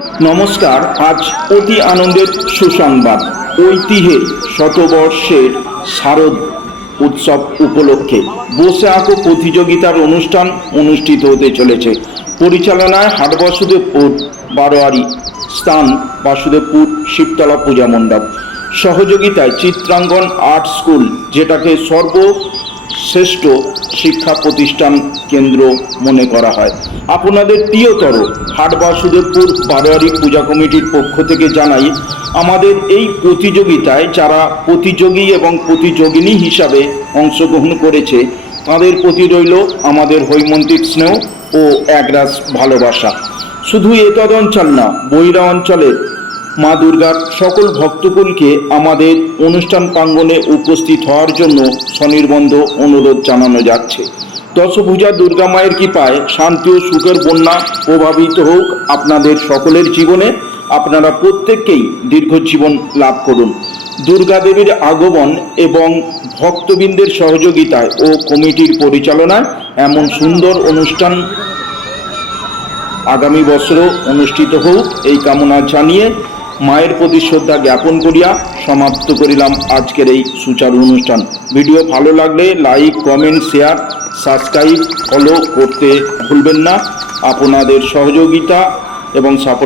নমস্কার, আজ অতি আনন্দের সুসংবাদ। ঐতিহ্যে শতবর্ষের শারদ উৎসব উপলক্ষে বসে আঁকো প্রতিযোগিতার অনুষ্ঠান অনুষ্ঠিত হতে চলেছে। পরিচালনায় হাট বাসুদেবপুর, বারোয়ারি স্থান বাসুদেবপুর শিবতলা পূজা মণ্ডপ। সহযোগিতায় চিত্রাঙ্গন আর্ট স্কুল, যেটাকে সর্বশ্রেষ্ঠ শিক্ষা প্রতিষ্ঠান কেন্দ্র মনে করা হয়। আপনাদের প্রিয়তর হাট বাসুদেবপুর বারোয়ারি পূজা কমিটির পক্ষ থেকে জানাই, আমাদের এই প্রতিযোগিতায় যারা প্রতিযোগী এবং প্রতিযোগিনী হিসাবে অংশগ্রহণ করেছে, তাদের প্রতি রইল আমাদের হৈমন্তিক স্নেহ ও একরাস ভালোবাসা। শুধু এতদ অঞ্চল না বহিরা অঞ্চলের মা দুর্গার সকল ভক্তকুলকে আমাদের অনুষ্ঠান প্রাঙ্গণে উপস্থিত হওয়ার জন্য স্বনির্বন্ধ অনুরোধ জানানো যাচ্ছে। দশভূজা দুর্গা মায়ের কৃপায় শান্তি ও সুখের বন্যা প্রভাবিত হোক আপনাদের সকলের জীবনে। আপনারা প্রত্যেককেই দীর্ঘ জীবন লাভ করুন। দুর্গা দেবীর আগমন এবং ভক্তবৃন্দের সহযোগিতায় ও কমিটির পরিচালনায় এমন সুন্দর অনুষ্ঠান আগামী বছরও অনুষ্ঠিত হোক, এই কামনা জানিয়ে মায়ের প্রতি শ্রদ্ধা জ্ঞাপন করিয়া সমাপ্ত করিলাম আজকের এই সুচারু অনুষ্ঠান। ভিডিও ভালো লাগলে like comment share subscribe follow করতে ভুলবেন না। আপনাদের সহযোগিতা এবং সাপোর্ট